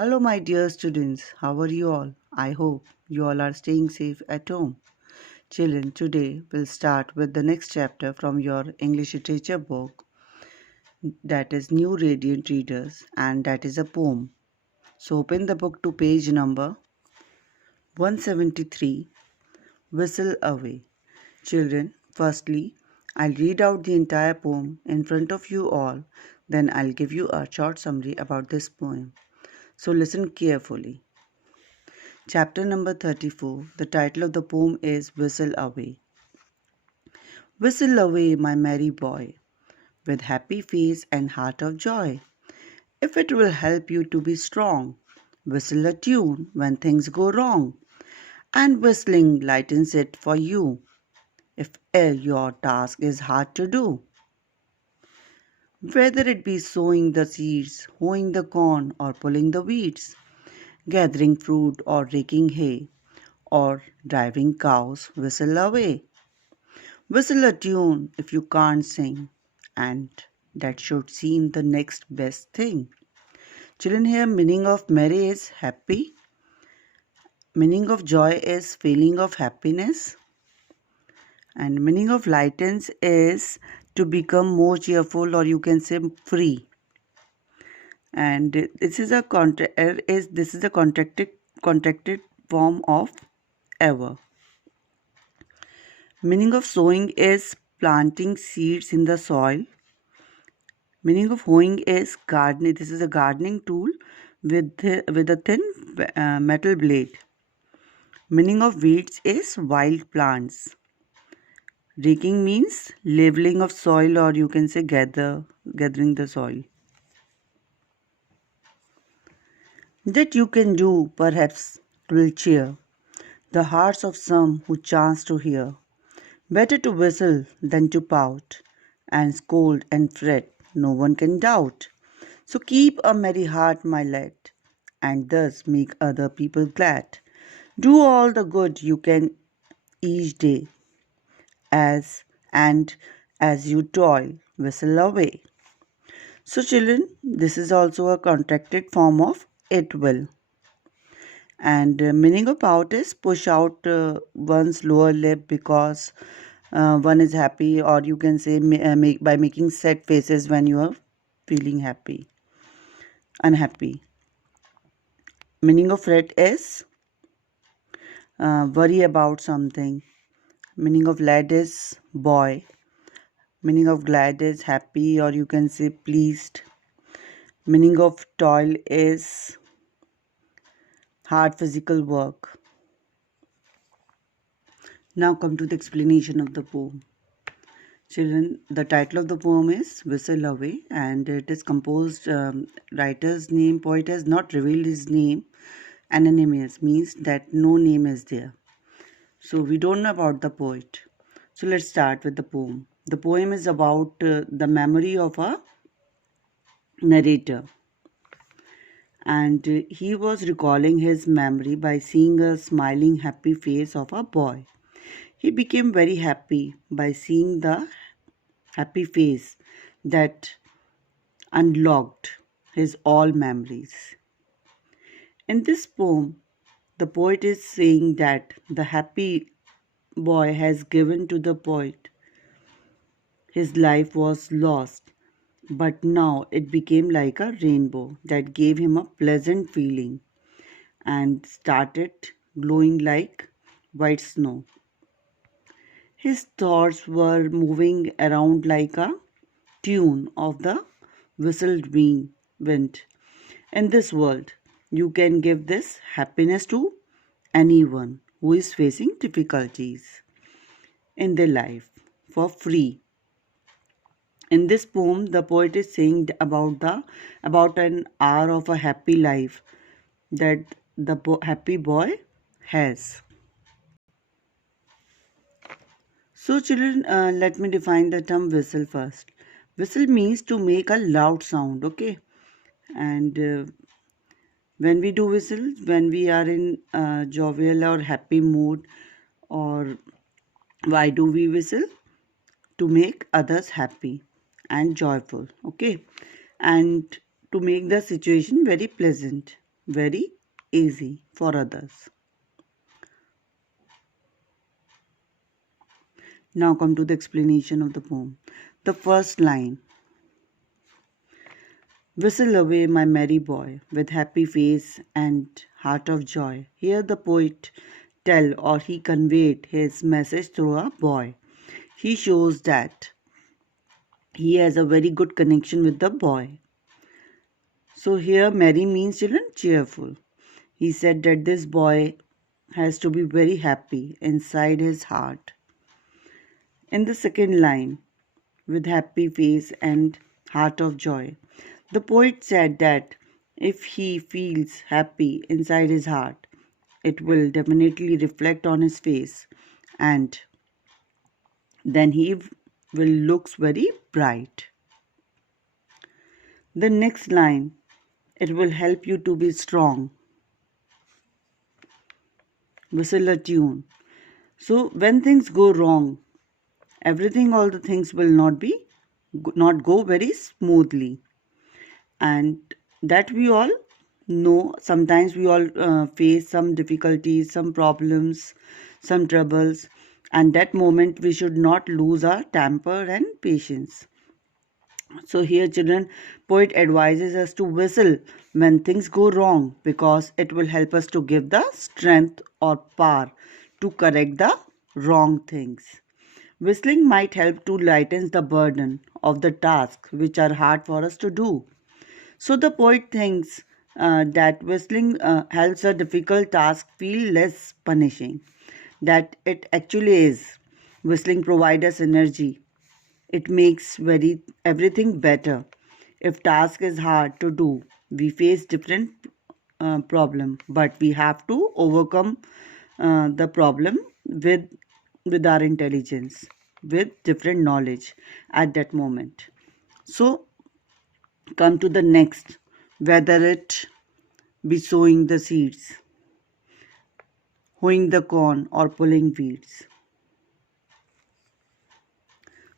Hello, my dear students. How are you all? I hope you all are staying safe at home. Children, today we'll start with the next chapter from your English literature book, that is New Radiant Readers, and that is a poem. So open the book to page number 173, Whistle Away. Children, firstly, I'll read out the entire poem in front of you all, then I'll give you a short summary about this poem. So listen carefully. Chapter number 34. The title of the poem is Whistle Away. Whistle away, my merry boy, with happy face and heart of joy. If it will help you to be strong, whistle a tune when things go wrong, and whistling lightens it for you if your task is hard to do. Whether it be sowing the seeds, hoeing the corn, or pulling the weeds, gathering fruit or raking hay, or driving cows, whistle away. Whistle a tune if you can't sing, and that should seem the next best thing. Children, here meaning of merry is happy, meaning of joy is feeling of happiness, and meaning of lightens is to become more cheerful, or you can say free. And this is a contracted form of ever. Meaning of sowing is planting seeds in the soil. Meaning of hoeing is gardening. This is a gardening tool with a thin metal blade. Meaning of weeds is wild plants. Raking means leveling of soil, or you can say gathering the soil. That you can do perhaps will cheer the hearts of some who chance to hear. Better to whistle than to pout, and scold and fret, no one can doubt. So keep a merry heart, my lad, and thus make other people glad. Do all the good you can each day, as and as you toil, whistle away. So children, this is also a contracted form of it will. And meaning of pout is push out one's lower lip because one is happy, or you can say make by making sad faces when you are feeling unhappy. Meaning of fret is worry about something. Meaning of lad is boy. Meaning of glad is happy, or you can say pleased. Meaning of toil is hard physical work. Now come to the explanation of the poem. Children, the title of the poem is Whistle Away, and it is composed, writer's name, poet has not revealed his name. Anonymous means that no name is there. So we don't know about the poet. So let's start with the poem. The poem is about the memory of a narrator. And he was recalling his memory by seeing a smiling, happy face of a boy. He became very happy by seeing the happy face that unlocked his all memories. In this poem, the poet is saying that the happy boy has given to the poet. His life was lost, but now it became like a rainbow that gave him a pleasant feeling and started glowing like white snow. His thoughts were moving around like a tune of the whistled wind. In this world, you can give this happiness to anyone who is facing difficulties in their life for free. In this poem, the poet is saying about an hour of a happy life that the happy boy has. So children, let me define the term whistle first. Whistle means to make a loud sound, okay? And when we do whistle, when we are in jovial or happy mood, or why do we whistle? To make others happy and joyful, okay? And to make the situation very pleasant. very easy for others. Now come to the explanation of the poem. The first line: whistle away, my merry boy, with happy face and heart of joy. Here the poet tell or he conveyed his message through a boy. He shows that he has a very good connection with the boy. So here merry means children cheerful. He said that this boy has to be very happy inside his heart. In the second line, with happy face and heart of joy, the poet said that if he feels happy inside his heart, it will definitely reflect on his face, and then he will looks very bright. The next line, it will help you to be strong. Whistle a tune. So when things go wrong, everything, all the things will not go very smoothly, and that we all know. Sometimes we all face some difficulties, some problems, some troubles, and that moment we should not lose our temper and patience. So here children, poet advises us to whistle when things go wrong, because it will help us to give the strength or power to correct the wrong things. Whistling might help to lighten the burden of the tasks which are hard for us to do. So the poet thinks that whistling helps a difficult task feel less punishing. That it actually is. Whistling provides us energy. It makes very everything better. If task is hard to do, we face different problem, but we have to overcome the problem with our intelligence, with different knowledge at that moment. So come to the next, whether it be sowing the seeds, hoeing the corn, or pulling weeds.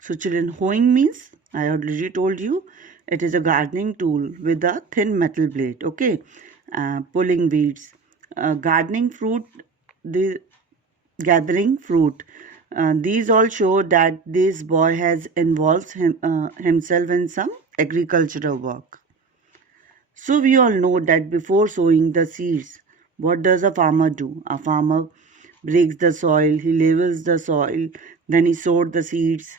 So children, hoeing means, I already told you, it is a gardening tool with a thin metal blade. Okay, pulling weeds, gardening fruit, the gathering fruit. These all show that this boy has involved himself in some agricultural work. So we all know that before sowing the seeds, what does a farmer do? A farmer breaks the soil, he levels the soil, then he sowed the seeds,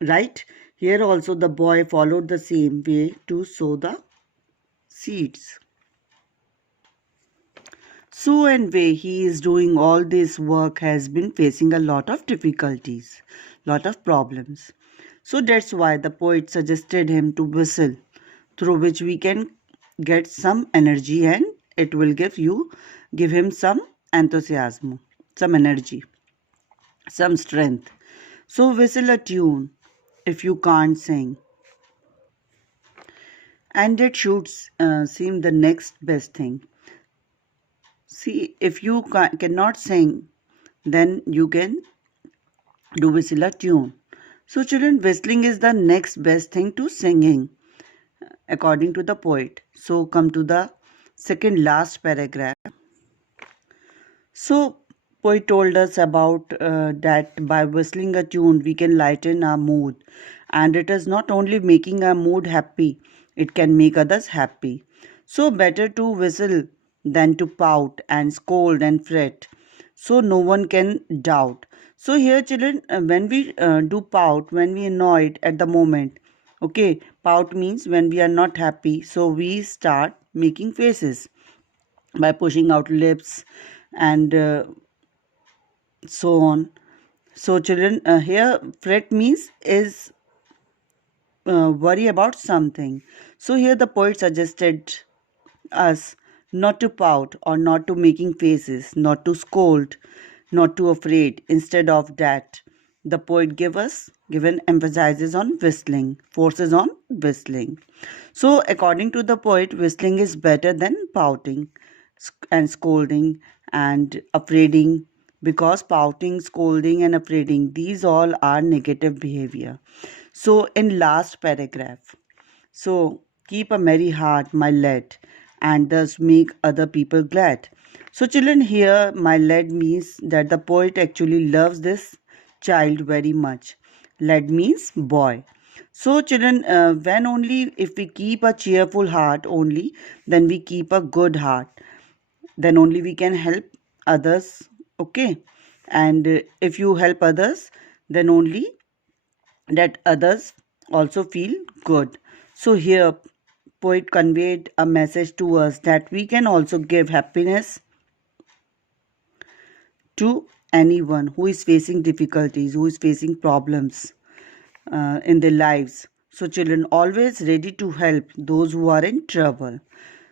right? Here also the boy followed the same way to sow the seeds. So and way he is doing all this work has been facing a lot of difficulties, lot of problems. So that's why the poet suggested him to whistle, through which we can get some energy, and it will give him some enthusiasm, some energy, some strength. So whistle a tune if you can't sing, and it should seem the next best thing. See, if you cannot sing, then you can do whistle a tune. So children, whistling is the next best thing to singing, according to the poet. So come to the second last paragraph. So poet told us about that by whistling a tune we can lighten our mood, and it is not only making our mood happy, it can make others happy. So better to whistle than to pout and scold and fret, so no one can doubt. So here children, when we do pout, when we annoyed at the moment, okay, pout means when we are not happy, so we start making faces by pushing out lips and so on. So children, here fret means is worry about something. So here the poet suggested us not to pout or not to making faces, not to scold, not to afraid. Instead of that, the poet given emphasizes on whistling, forces on whistling. So according to the poet, whistling is better than pouting and scolding and afraiding, because pouting, scolding and afraiding, these all are negative behavior. So in last paragraph, so keep a merry heart, my lad, and thus make other people glad. So, children, here my lad means that the poet actually loves this child very much. Lad means boy. So, children, when only if we keep a cheerful heart, only then we keep a good heart, then only we can help others. Okay, and if you help others, then only that others also feel good. So here poet conveyed a message to us that we can also give happiness to anyone who is facing difficulties, who is facing problems in their lives. So children always ready to help those who are in trouble.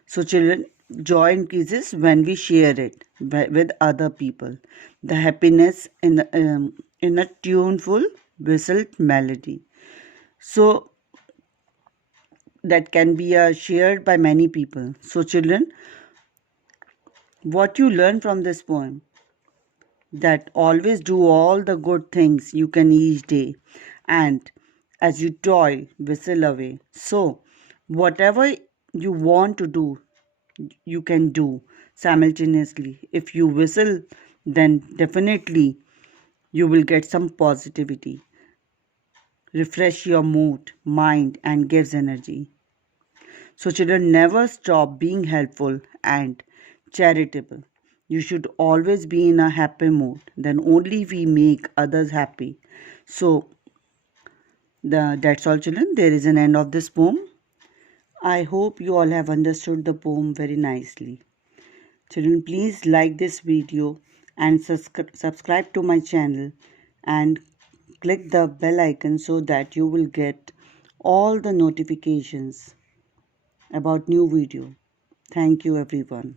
So children, joy increases when we share it with other people. The happiness in a tuneful whistled melody. So that can be shared by many people. So, children, what you learn from this poem, that always do all the good things you can each day, and as you toil, whistle away. So, whatever you want to do, you can do simultaneously. If you whistle, then definitely you will get some positivity, refresh your mood, mind, and gives energy. So, children, never stop being helpful and charitable. You should always be in a happy mood. Then only we make others happy. So, that's all, children. There is an end of this poem. I hope you all have understood the poem very nicely. Children, please like this video and subscribe to my channel and click the bell icon so that you will get all the notifications about new video. Thank you everyone.